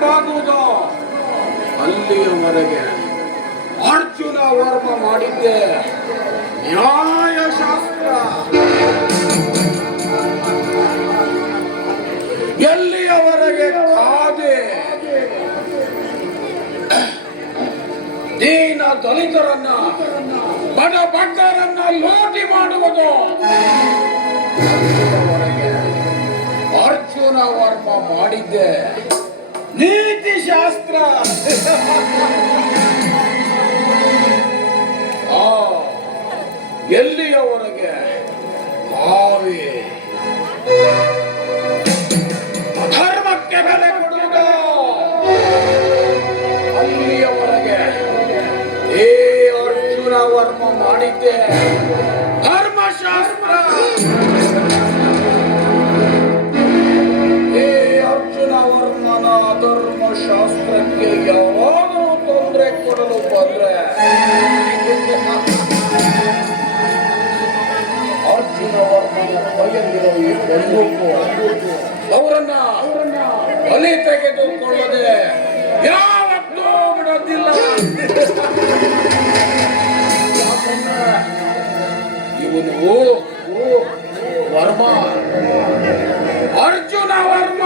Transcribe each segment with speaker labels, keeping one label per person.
Speaker 1: ತೊಲವಿಬ್ಬಾಗುವುದು ಅಲ್ಲಿಯವರೆಗೆ ಅರ್ಜುನ ವರ್ಮ ಮಾಡಿದ್ದೆ. ನ್ಯಾಯಶಾಸ್ತ್ರ. ಎಲ್ಲಿಯವರೆಗೆ ಕಾದೆ? ದೀನ ದಲಿತರನ್ನ ಬಡ ಬಡ್ಡರನ್ನ ಲೋಟಿ ಮಾಡುವುದು. ಅರ್ಜುನ ವರ್ಮ ಮಾಡಿದ್ದೆ. ನೀತಿ ಶಾಸ್ತ್ರ ಎಲ್ಲಿಯವರೆಗೆ? ಹಾವಿ. ಧರ್ಮಕ್ಕೆ ಬೆಲೆ ಕೊಡುವುದು. ಅಲ್ಲಿಯವರೆಗೆ ಏ ಅರ್ಜುನ ವರ್ಮ ಮಾಡಿದ್ದೆ. ಧರ್ಮಶಾಸ್ತ್ರಕ್ಕೆ ಯಾವಾಗಲೂ ತೊಂದರೆ ಕೊಡಲು ಬಂದ್ರೆ? ಅರ್ಜುನ ವರ್ಮನ ಕೈಯಲ್ಲಿರೋ ಈ ಬಂದೂಕು ಅವರನ್ನ ಅವರನ್ನ ಬಲಿ ತೆಗೆದುಕೊಳ್ಳದೆ ಯಾವತ್ತೂ ಬಿಡೋದಿಲ್ಲ. ಇವನು ವರ್ಮ. ಅರ್ಜುನ ವರ್ಮ.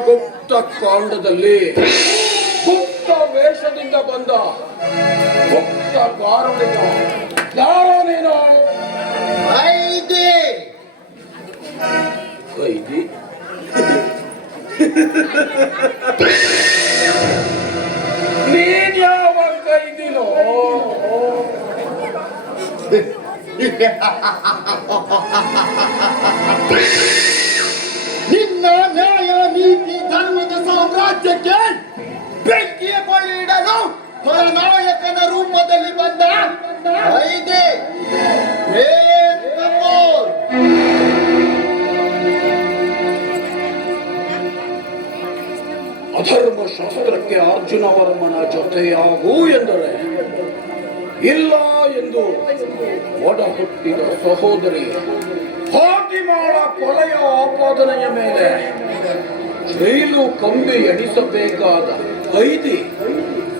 Speaker 1: ಗುಪ್ತ ಕಾಂಡದಲ್ಲಿ ಗುಪ್ತ ವೇಷದಿಂದ ಬಂದ ಗುಪ್ತ ಕಾರಣಿಕ ಯಾರೋ ನೀನು? ಕೈದಿ ನೀನ್ ಯಾವ ಕೈದಿನೋ
Speaker 2: ನಿನ್ನ ಧರ್ಮದ ಸಾಮ್ರಾಜ್ಯಕ್ಕೆ ಬೆಂಕಿಯ ಕೊಳ್ಳಿಡಲು ಖಳನಾಯಕನ ರೂಪದಲ್ಲಿ ಬಂದ ಐದೇ
Speaker 1: ಅಧರ್ಮ ಶಾಸ್ತ್ರಕ್ಕೆ ಅರ್ಜುನ ವರ್ಮನ ಜೊತೆಯಾಗು ಎಂದರೆ ಇಲ್ಲ ಎಂದು ಒಡ ಹುಟ್ಟಿದ ಸಹೋದರಿ ಫಾತಿಮಾಳ ಕೊಲೆಯ ಆಪಾದನೆಯ ಮೇಲೆ ಜೈಲು ಕಂಬಿ ಎಣಿಸಬೇಕಾದ ಐದಿ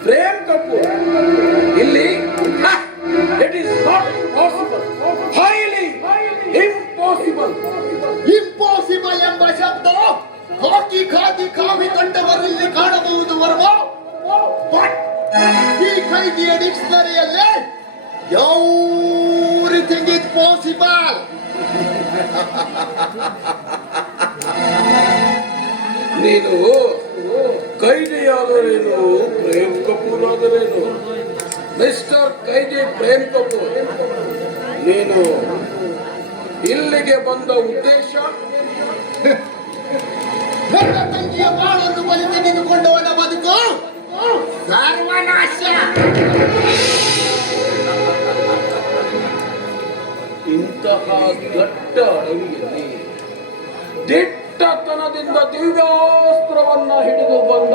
Speaker 1: ಪ್ರೇಮ್ ಕಪೂರ್. ಇಲ್ಲಿ it is not possible highly impossible
Speaker 2: impossible ಎಂಬ ಶಬ್ದ ಹಾಕಿ ಖಾದಿ ಕಾವಿ ತಂಡವರಲ್ಲಿ ಕಾಣಬಹುದು ವರ್ಮ ಈ ಕೈದಿಯ ಡಿಕ್ಷನರಿಯಲ್ಲಿ ರೀತಿ ಇಟ್ ಪಾಸಿಬಲ್
Speaker 1: ನೀನು ಕೈದಿಯಾದರೇನು? ಪ್ರೇಮ್ ಕಪೂರ್ ಆದರೇನು? ಮಿಸ್ಟರ್ ಕೈದಿ ಪ್ರೇಮ್ ಕಪೂರ್. ನೀನು ಇಲ್ಲಿಗೆ ಬಂದ ಉದ್ದೇಶ?
Speaker 2: ನನ್ನ ತಂಗಿಯ ಬಾಳನ್ನು ಬಲಿ ನಿಂದುಕೊಂಡವನ ಬದುಕು. ಸರ್ವನಾಶ.
Speaker 1: ಇಂತಹ ದಟ್ಟ ಅಡವಿಯಲ್ಲಿ ದಿಟ್ಟತನದಿಂದ ದಿವ್ಯಾಸ್ತ್ರವನ್ನ ಹಿಡಿದು ಬಂದ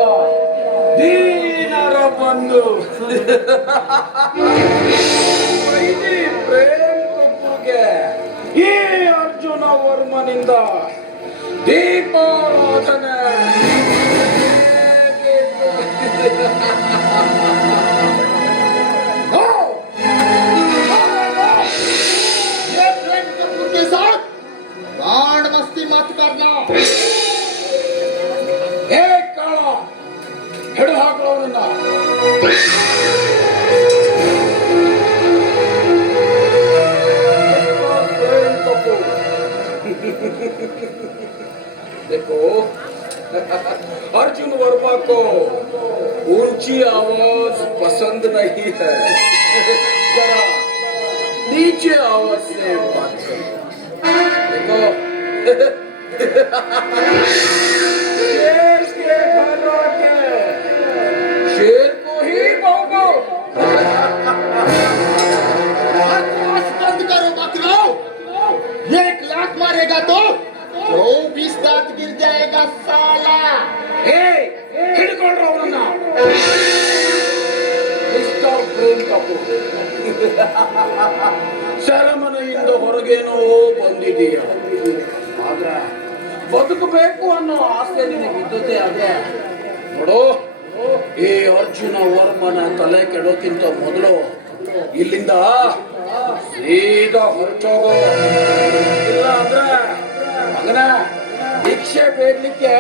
Speaker 1: ದೀನರ ಬಂದು. ಪ್ರೇಮ್ ಕಪೂರ್ಗೆ ಈ ಅರ್ಜುನ ವರ್ಮನಿಂದ ದೀಪಾರಾಧನೆ.
Speaker 2: शेर के
Speaker 1: को ही करो बकरो ये मारेगा तो चौबीस गिर जाएगा साला रहो ना मिस्टर प्रेम कपूर शर्म नहीं ಹೊರಗೇನೋ ಬಂದಿದೆಯಾ ಬದುಕಬೇಕು ಅನ್ನೋ ಆಸೆ ನಿನಗೆ ಇದ್ದದೆ ಆದ್ರೆ ನೋಡು, ಈ ಅರ್ಜುನ ವರ್ಮನ ತಲೆ ಕೆಡೋಕ್ಕಿಂತ ಮೊದಲು ಇಲ್ಲಿಂದ ಸೀದಾ ಹೊರಟೋಗು. ಇಲ್ಲ ಅಂದ್ರೆ ಮಗನ, ಭಿಕ್ಷೆ ಬೇಡ್ಲಿಕ್ಕೆ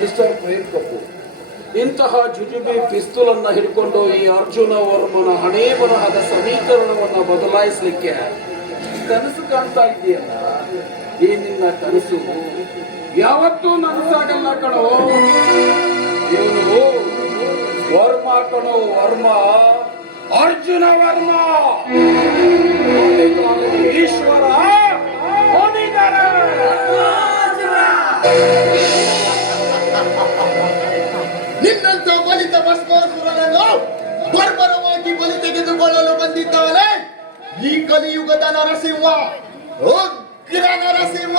Speaker 1: ಮಿಸ್ಟರ್ ಪ್ರೇಮ್ ಕಪೂರ್ ಇಂತಹ ಜುಜುಬಿ ಪಿಸ್ತೂಲ್ ಅನ್ನ ಹಿಡ್ಕೊಂಡು ಈ ಅರ್ಜುನ ವರ್ಮನ ಹಣೆ ಬರಹದ ಸಮೀಕರಣವನ್ನ ಬದಲಾಯಿಸಲಿಕ್ಕೆ ಕನಸು ಕಾಣ್ತಾ ಇದೆಯಲ್ಲ ಈ ನಿನ್ನ ಕನಸು ಯಾವತ್ತೂ ನನಸಾಗಲ್ಲ ಕಣೋ. ಇವನು ವರ್ಮ ಕಣೋ, ವರ್ಮ, ಅರ್ಜುನ ವರ್ಮ. ಈಶ್ವರ
Speaker 2: ನಿನ್ನಂತ ಬಲಿತ ಭಸ್ಮಾಸುರನನ್ನು ಬರ್ಬರವಾಗಿ ಬಲಿ ತೆಗೆದುಕೊಳ್ಳಲು ಬಂದಿದ್ದಾನೆ ಈ ಕಲಿಯುಗದ ನರಸಿಂಹ. ಉಗ್ರ ನರಸಿಂಹ.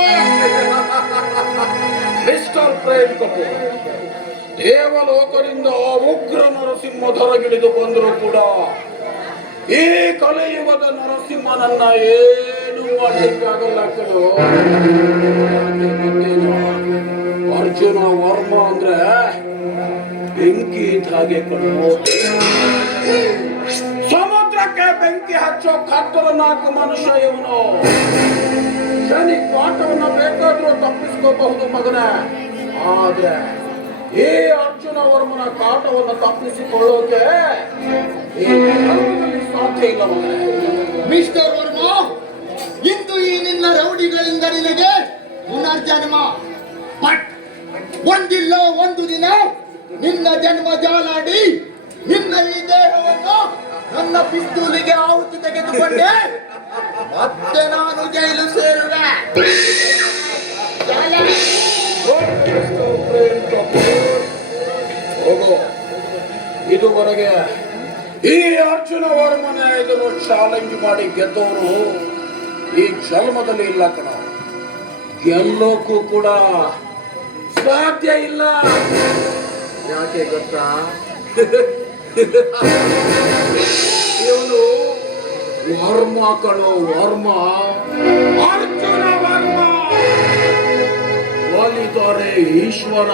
Speaker 1: ಮಿಸ್ಟರ್ ಪ್ರೇಮ್ ಕಪೂರ್, ದೇವಲೋಕದಿಂದ ಉಗ್ರ ನರಸಿಂಹ ಹೊರಗಿಳಿದು ಬಂದರೂ ಕೂಡ ಈ ಕಲಿಯುಗದ ನರಸಿಂಹನನ್ನ ಏನು ಮಾಡಲಿಕ್ಕೆ ಆಗಲ್ಲ ಕಣೋ. ಅರ್ಜುನ ವರ್ಮ ಅಂದ್ರೆ ಬೆಂಕಿ ಹಾಗೆ ಕಣ್ಣು. ಸಮುದ್ರಕ್ಕೆ ಬೆಂಕಿ ಹಚ್ಚೋ ನಾಲ್ಕು ಮನುಷ್ಯ ಇವನು. ಶನಿ ಪಾಠವನ್ನ ಬೇಕಾದ್ರೂ ತಪ್ಪಿಸ್ಕೋಬಹುದು ಮಗನ. ಆದ್ರೆ ಈ ಅರ್ಜುನ ವರ್ಮನ ಕಾಟವನ್ನು ತಪ್ಪಿಸಿಕೊಳ್ಳೋಕೆ ಸಾಧ್ಯ ಇಲ್ಲ
Speaker 2: ಮಿಸ್ಟರ್ ವರ್ಮ, ಇಂದು ಈ ನಿನ್ನ ರೌಡಿಗಳಿಂದ ನಿನಗೆ ಪುನರ್ಜನ್ಮ. ಒಂದಿಲ್ಲ ಒಂದು ದಿನ ನಿನ್ನ ಜನ್ಮ ಜಾಲಾಡಿ ನಿನ್ನ ಈ ದೇಹವನ್ನು ನನ್ನ ಪಿಸ್ತೂಲಿಗೆ ಆಹುತಿ ತೆಗೆದುಕೊಂಡೆ. ಮತ್ತೆ ನಾನು ಜೈಲು ಸೇರುವೆ.
Speaker 1: ಹೋಗು. ಇದುವರೆಗೆ ಈ ಅರ್ಜುನ ವರ್ಮನ ಎದುರು ಚಾಲೆಂಜ್ ಮಾಡಿ ಗೆದ್ದವರು ಈ ಜನ್ಮದಲ್ಲಿ ಇಲ್ಲ ಕಣ. ಗೆಲ್ಲೋಕ್ಕೂ ಕೂಡ ಸಾಧ್ಯ ಇಲ್ಲ ಯಾಕೆ ಗೊತ್ತಾ ಇವನು ವರ್ಮ ಕಣೋ ವರ್ಮ ಅರ್ಜುನ ವರ್ಮ ಒಲಿದರೆ ಈಶ್ವರ